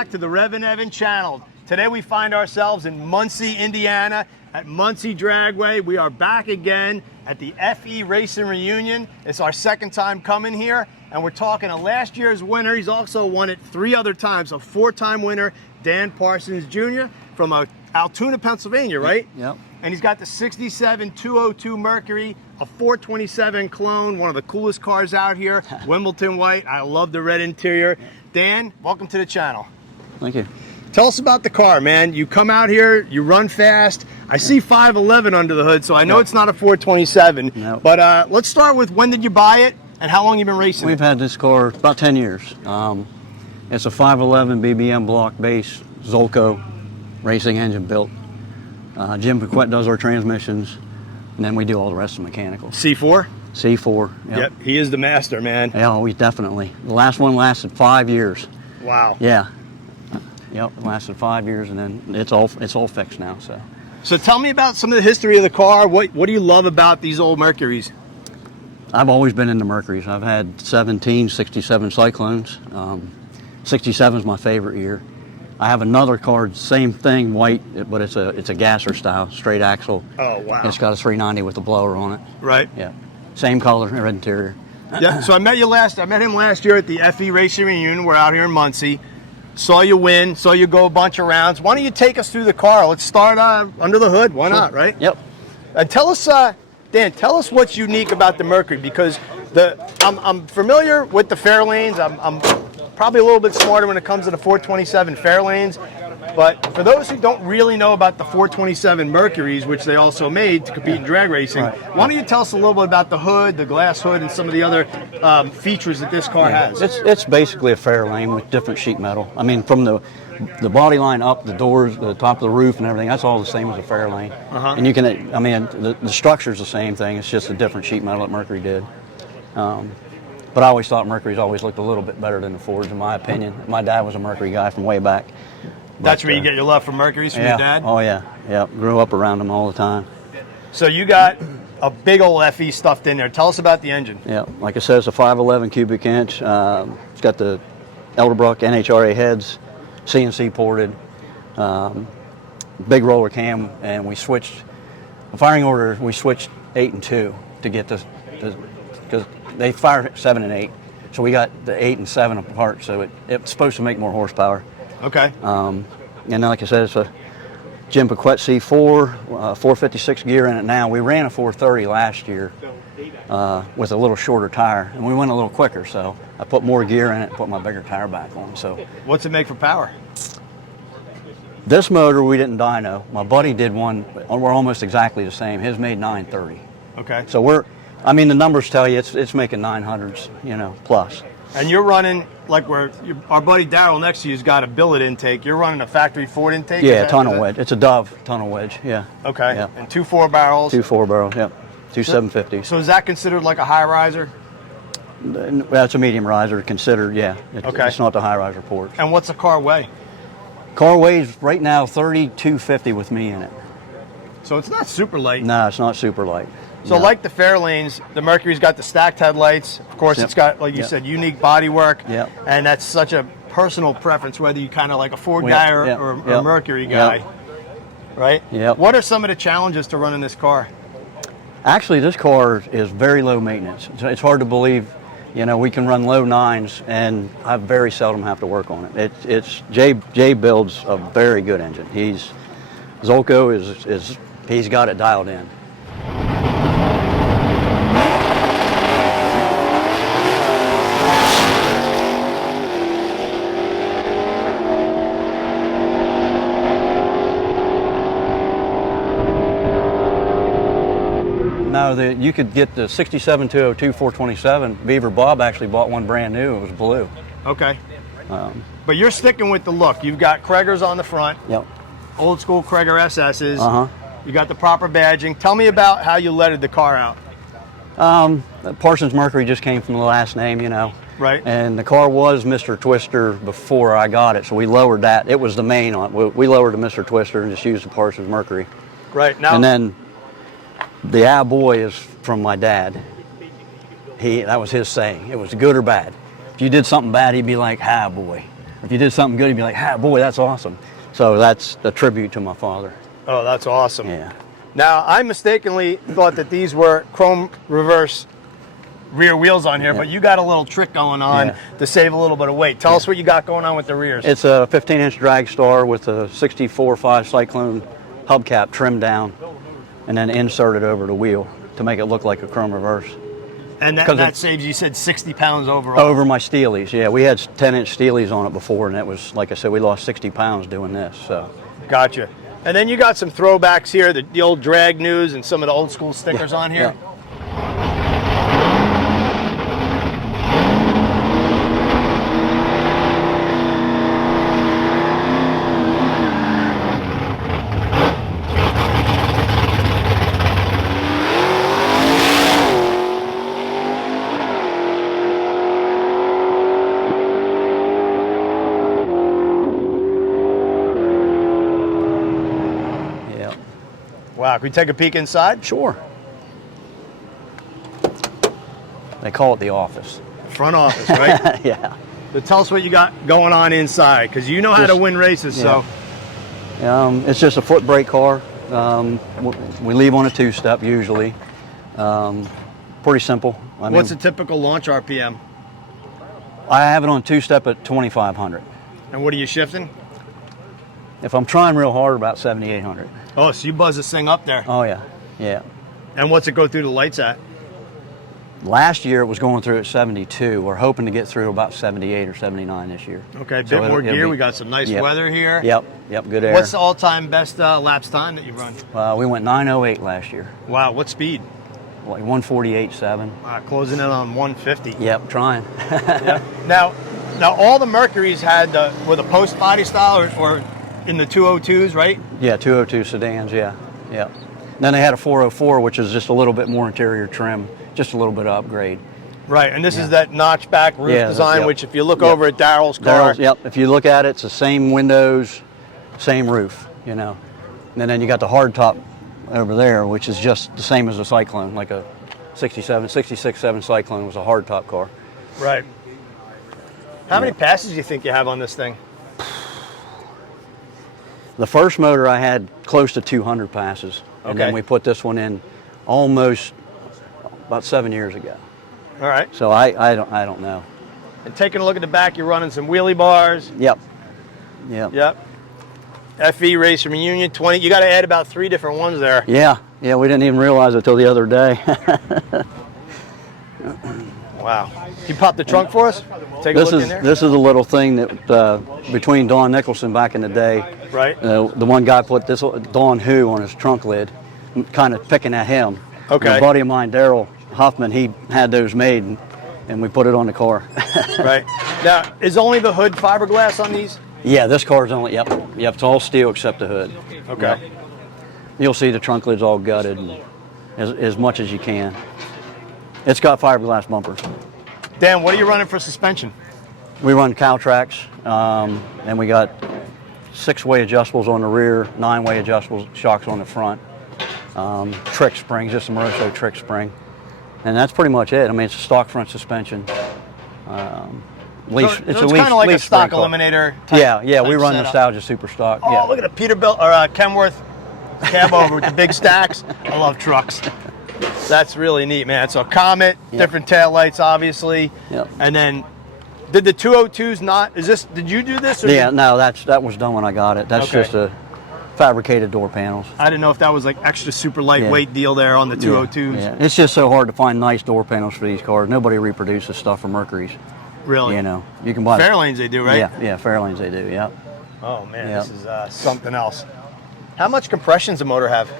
back to the REVan Evan channel. Today we find ourselves in Muncie, Indiana at Muncie Dragway. We are back again at the FE Racing Reunion. It's our second time coming here, and we're talking to last year's winner. He's also won it 3 other times, a 4-time winner, Dan Parsons Jr. from Altoona, Pennsylvania, right? Yep. And he's got the 67 202 Mercury, a 427 clone, one of the coolest cars out here, Wimbledon white. I love the red interior. Dan, welcome to the channel. Thank you. Tell us about the car, man. You come out here, you run fast. I see 511 under the hood, so I know it's not a 427. No. But let's start with, when did you buy it and how long you been racing We've had this car about 10 years. It's a 511 BBM block base Zolco racing engine built. Jim Paquette does our transmissions, and then we do all the rest of the mechanical. C4? C4. Yep, he is the master, man. Yeah, we definitely. The last one lasted 5 years. Wow. Yeah. Yep, it lasted 5 years, and then it's all fixed now. So tell me about some of the history of the car. What do you love about these old Mercuries? I've always been into Mercuries. I've had 17 67 Cyclones. 67 is my favorite year. I have another car, same thing, white, but it's a gasser style, straight axle. Oh, wow. It's got a 390 with a blower on it. Right. Yeah. Same color, red interior. Yeah. So I met him last year at the FE Racing Reunion. We're out here in Muncie. Saw you win, saw you go a bunch of rounds. Why don't you take us through the car? Let's start under the hood. Why not, right? Yep. And tell us, Dan, tell us what's unique about the Mercury, because I'm familiar with the Fairlanes. I'm probably a little bit smarter when it comes to the 427 Fairlanes. But for those who don't really know about the 427 Mercuries, which they also made to compete in drag racing, why don't you tell us a little bit about the hood, the glass hood, and some of the other features that this car has? It's basically a Fairlane with different sheet metal. I mean, from the body line up, the doors, the top of the roof, and everything, that's all the same as a Fairlane. And you can, I mean, the structure's the same thing. It's just a different sheet metal that Mercury did. But I always thought Mercury's always looked a little bit better than the Fords, in my opinion. My dad was a Mercury guy from way back. That's where you get your love for Mercuries from your dad? Oh, yeah. Yeah. Grew up around them all the time. So you got a big old FE stuffed in there. Tell us about the engine. Yeah. Like I said, it's a 511 cubic inch. It's got the Elderbrook NHRA heads, CNC ported, big roller cam, and we switched, the firing order, we switched 8 and 2 to get this, because they fire 7 and 8. So we got the 8 and 7 apart, so it's supposed to make more horsepower. Okay. And then, like I said, it's a Jim Paquette C4, 456 gear in it now. We ran a 430 last year with a little shorter tire, and we went a little quicker, so I put more gear in it and put my bigger tire back on. So, what's it make for power? This motor we didn't dyno. My buddy did one. We're almost exactly the same. His made 930. Okay. So I mean, the numbers tell you it's making 900s, you know, plus. And you're running, like our buddy Daryl next to you's got a billet intake. You're running a factory Ford intake? Yeah, tunnel wedge. It's a Dove tunnel wedge, yeah. Okay, yeah. And 2 4-barrels? 2 4-barrels, yep. 2 750s. So is that considered like a high riser? Well, it's a medium riser, considered, yeah. Okay. It's not the high riser port. And what's the car weigh? Car weighs right now 3250 with me in it. So it's not super light. No, it's not super light. So like the Fairlanes, the Mercury's got the stacked headlights. Of course, it's got, like you said, unique bodywork. Yep. And that's such a personal preference, whether you kind of like a Ford guy or a Mercury guy. Right? Yep. What are some of the challenges to running this car? Actually, this car is very low maintenance. It's hard to believe, you know, we can run low 9s, and I very seldom have to work on it. Jay builds a very good engine. Zolco he's got it dialed in. No, you could get the 67 202 427. Beaver Bob actually bought one brand new. It was blue. Okay. But you're sticking with the look. You've got Craigers on the front. Yep. Old school Craiger SS's. You got the proper badging. Tell me about how you lettered the car out. Parsons Mercury just came from the last name, you know. Right. And the car was Mr. Twister before I got it, so we lowered that. It was the main on it. We lowered the Mr. Twister and just used the Parsons Mercury. Right. Now. And then the boy is from my dad. That was his saying. It was good or bad. If you did something bad, he'd be like, boy. If you did something good, you'd be like, ah, boy, that's awesome. So that's a tribute to my father. Oh, that's awesome. Yeah. Now, I mistakenly thought that these were chrome reverse rear wheels on here, but you got a little trick going on to save a little bit of weight. Tell us what you got going on with the rears. It's a 15-inch drag star with a 64.5 Cyclone hubcap trimmed down and then inserted over the wheel to make it look like a chrome reverse. And that saves, you said, 60 pounds overall. Over my Steelies, yeah. We had 10-inch Steelies on it before, and it was, like I said, we lost 60 pounds doing this. So. Gotcha. And then you got some throwbacks here, the old drag news and some of the old school stickers on here. Yeah. Wow, can we take a peek inside? Sure. They call it the office. Front office, right? Yeah. But tell us what you got going on inside, because you know how to win races, so. It's just a foot brake car. We leave on a two-step usually. Pretty simple. What's a typical launch RPM? I have it on two-step at 2,500. And what are you shifting? If I'm trying real hard, about 7,800. Oh, so you buzz this thing up there. Oh, yeah. Yeah. And what's it go through the lights at? Last year it was going through at 72. We're hoping to get through about 78 or 79 this year. Okay, a bit more gear. We got some nice weather here. Yep, good air. What's the all-time best laps time that you run? We went 9:08 last year. Wow, what speed? Like 148.7. Closing in on 150. Yep, trying. Yep. Now all the Mercuries had were the post body style or in the 202s, right? Yeah, 202 sedans, yeah. Then they had a 404, which is just a little bit more interior trim, just a little bit of upgrade. Right, and this is that notchback roof design, which if you look over at Daryl's car. If you look at it, it's the same windows, same roof, you know. And then you got the hard top over there, which is just the same as a Cyclone, like a 66.7 Cyclone was a hard top car. Right. How many passes do you think you have on this thing? The first motor I had close to 200 passes, and then we put this one in almost about 7 years ago. All right. So I don't know. And taking a look at the back, you're running some wheelie bars. Yep. FE Racer Reunion 20. You got to add about 3 different ones there. Yeah. We didn't even realize it till the other day. Wow. You pop the trunk for us? Take a look in there. This is a little thing that between Don Nicholson back in the day. Right. The one guy put this Don Who on his trunk lid, kind of picking at him. Okay. And a buddy of mine, Daryl Huffman, he had those made, and we put it on the car. Right. Now, is only the hood fiberglass on these? Yeah, this car's only, yep, it's all steel except the hood. Okay. Yep. You'll see the trunk lid's all gutted, and as much as you can. It's got fiberglass bumpers. Dan, what are you running for suspension? We run Caltrax, and we got 6-way adjustables on the rear, 9-way adjustables, shocks on the front, trick springs, just a Moroso trick spring. And that's pretty much it. I mean, it's a stock front suspension. It's kind of like a stock eliminator type we run setup. Nostalgia Super Stock. Oh, look at a Peterbilt or a Kenworth cab over with the big stacks. I love trucks. That's really neat, man. So Comet, different tail lights, obviously. Yep. And then, did the 202s not? Did you do this? Or No, that was done when I got it. That's just a fabricated door panels. I didn't know if that was like extra super lightweight deal there on the 202s. Yeah. It's just so hard to find nice door panels for these cars. Nobody reproduces stuff from Mercury's. Really? You know, you can buy Fairlanes they do, right? Yeah, Fairlanes they do. Yep. Oh man, this is something else. How much compression does the motor have?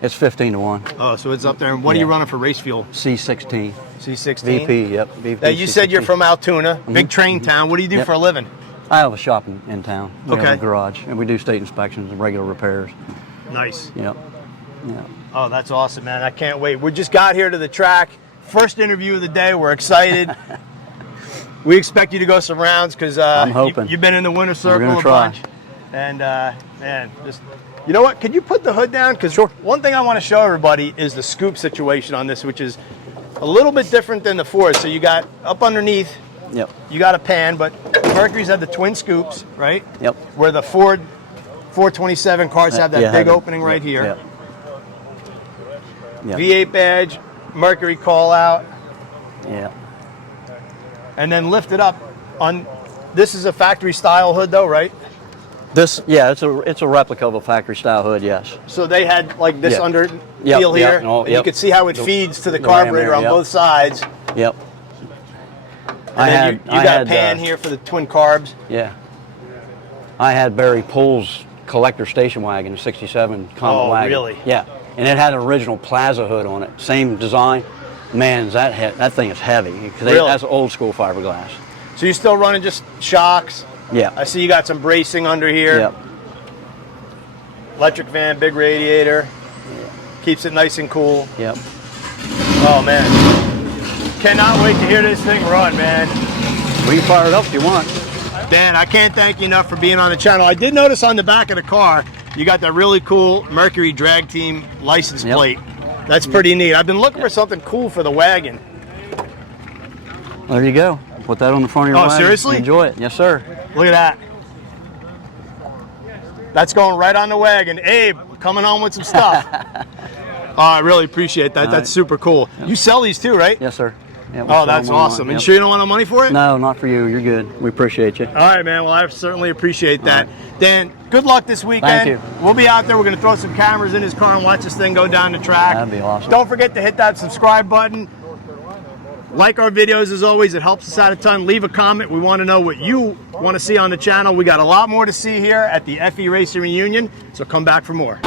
It's 15 to 1. Oh, so it's up there. And what are you running for race fuel? C16. C16? VP, yep. VP, now, you said you're from Altoona, big train town. What do you do for a living? I have a shop in town. We have a Okay. garage, and we do state inspections and regular repairs. Nice. Yep. Oh, that's awesome, man. I can't wait. We just got here to the track. First interview of the day. We're excited. We expect you to go some rounds because I'm hoping. You've been in the winner circle gonna a try. bunch. And, man, just... You know what? Could you put the hood down? Because one thing I want to show everybody is the scoop situation on this, which is a little bit different than the Ford. So you got up underneath, Yep. You got a pan, but Mercury's have the twin scoops, right? Yep. Where the Ford 427 cars have that big opening right here. Yep. Yep. V8 badge, Mercury call out, Yeah. and then lift it up. This is a factory style hood though, right? This, yeah, it's a replica of a factory style hood, yes. So they had like this Yep. under Yep, feel yep, here. no, And you yep. can see how it feeds to the ram carburetor there, on yep. both sides. Yep. And then you got a pan here for the twin carbs. Yeah. I had Barry Poole's collector station wagon, a 67 Comet wagon. Really? Yeah. And it had an original Plaza hood on it. Same design. Man, that thing is heavy. Really? That's old school fiberglass. So you're still running just shocks. Yeah. I see you got some bracing under here. Yep. Electric van, big radiator. Keeps it nice and cool. Yep. Oh man. Cannot wait to hear this thing run, man. We can fire it up if you want. Dan, I can't thank you enough for being on the channel. I did notice on the back of the car, you got that really cool Mercury drag team license plate. That's pretty neat. I've been looking for something cool for the wagon. There you go. Put that on the front of your wagon. Seriously? Enjoy it. Yes, sir. Look at that. That's going right on the wagon. Abe, coming on with some stuff. Oh, I really appreciate that. That's super cool. You sell these too, right? Yes, sir. Yeah, Oh, that's awesome. And sure you don't want no money for it? No, not for you. You're good. We appreciate you. All right, man. Well, I certainly appreciate that. Dan, good luck this weekend. Thank you. We'll be out there. We're going to throw some cameras in his car and watch this thing go down the track. That'd be awesome. Don't forget to hit that subscribe button. Like our videos as always. It helps us out a ton. Leave a comment. We want to know what you want to see on the channel. We got a lot more to see here at the FE Racing Reunion, so come back for more.